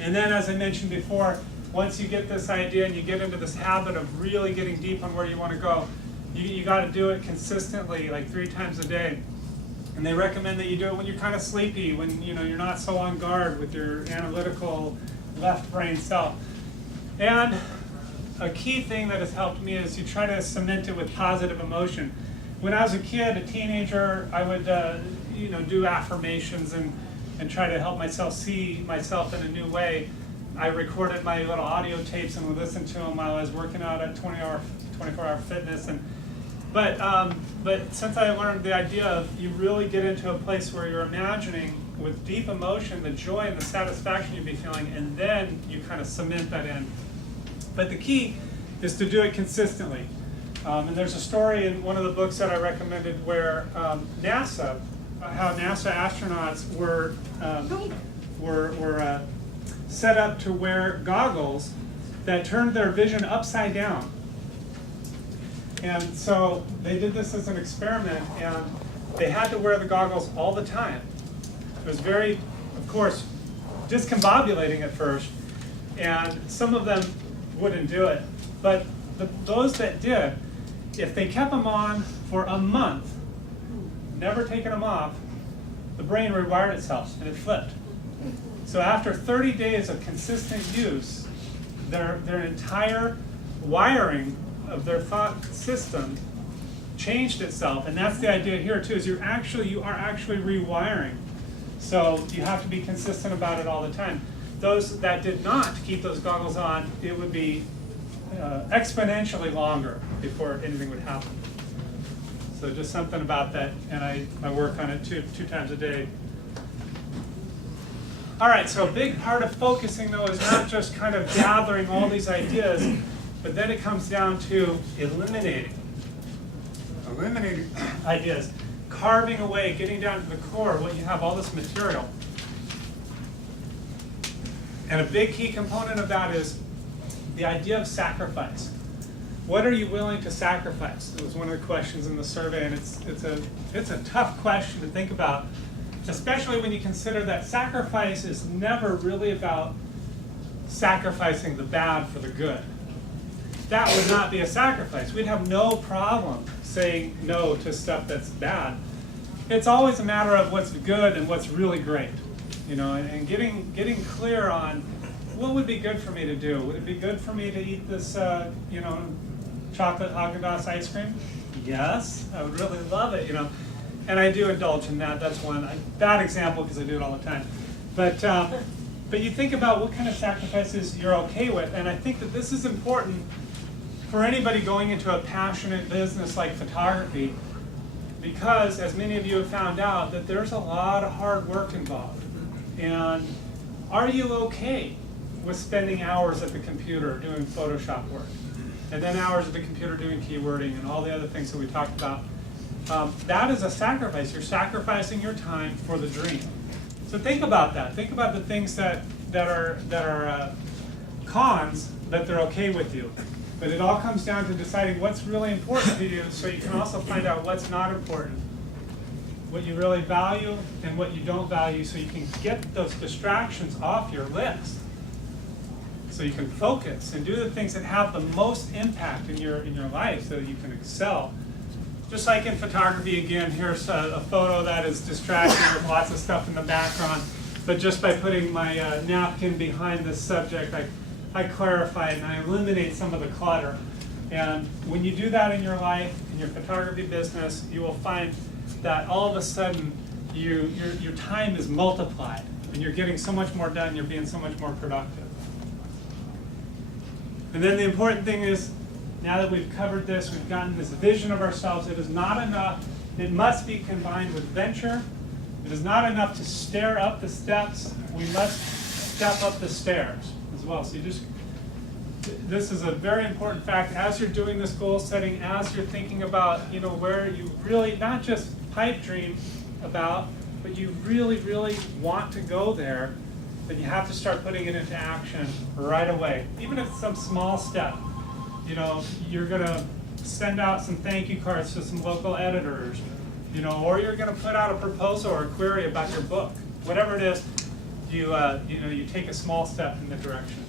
And then, as I mentioned before, once you get this idea and you get into this habit of really getting deep on where you want to go, you got to do it consistently, like 3 times a day. And they recommend that you do it when you're kind of sleepy, when you're not so on guard with your analytical left brain self. And a key thing that has helped me is you try to cement it with positive emotion. When I was a kid, a teenager, I would do affirmations and try to help myself see myself in a new way. I recorded my little audio tapes and would listen to them while I was working out at 24-hour fitness. But since I learned the idea of you really get into a place where you're imagining with deep emotion the joy and the satisfaction you'd be feeling, and then you kind of cement that in. But the key is to do it consistently. And there's a story in one of the books that I recommended where NASA, how NASA astronauts were set up to wear goggles that turned their vision upside down. And so they did this as an experiment, and they had to wear the goggles all the time. It was very, of course, discombobulating at first, and some of them wouldn't do it. But those that did, if they kept them on for a month, never taking them off, the brain rewired itself and it flipped. So after 30 days of consistent use, their entire wiring of their thought system changed itself, and that's the idea here too. Is you are actually rewiring. So you have to be consistent about it all the time. Those that did not keep those goggles on, it would be exponentially longer before anything would happen. So just something about that, and I work on it two times a day. All right, so a big part of focusing, though, is not just kind of gathering all these ideas, but then it comes down to eliminating ideas, carving away, getting down to the core, what you have, all this material. And a big key component of that is the idea of sacrifice. What are you willing to sacrifice? It was one of the questions in the survey, and it's a tough question to think about, especially when you consider that sacrifice is never really about sacrificing the bad for the good. That would not be a sacrifice. We'd have no problem saying no to stuff that's bad. It's always a matter of what's good and what's really great, and getting clear on what would be good for me to do. Would it be good for me to eat this, chocolate Haagen-Dazs ice cream? Yes, I would really love it, And I do indulge in that. That's one bad example because I do it all the time. But you think about what kind of sacrifices you're okay with, and I think that this is important for anybody going into a passionate business like photography, because as many of you have found out, that there's a lot of hard work involved. And are you okay with spending hours at the computer doing Photoshop work, and then hours at the computer doing keywording and all the other things that we talked about? That is a sacrifice. You're sacrificing your time for the dream. So think about that. Think about the things that are cons, that they're okay with you. But it all comes down to deciding what's really important to you, so you can also find out what's not important, what you really value and what you don't value, so you can get those distractions off your list, so you can focus and do the things that have the most impact in your life, so that you can excel. Just like in photography, again, here's a photo that is distracting with lots of stuff in the background, but just by putting my napkin behind this subject, I clarify and I eliminate some of the clutter. And when you do that in your life, in your photography business, you will find that all of a sudden your time is multiplied, and you're getting so much more done, you're being so much more productive. And then the important thing is, now that we've covered this, we've gotten this vision of ourselves, it is not enough. It must be combined with venture. It is not enough to stare up the steps. We must step up the stairs as well. So this is a very important fact as you're doing this goal setting, as you're thinking about where you really not just pipe dream about, but you really, really want to go there, then you have to start putting it into action right away. Even if it's some small step. You're going to send out some thank you cards to some local editors, or you're going to put out a proposal or a query about your book. Whatever it is, you take a small step in the direction.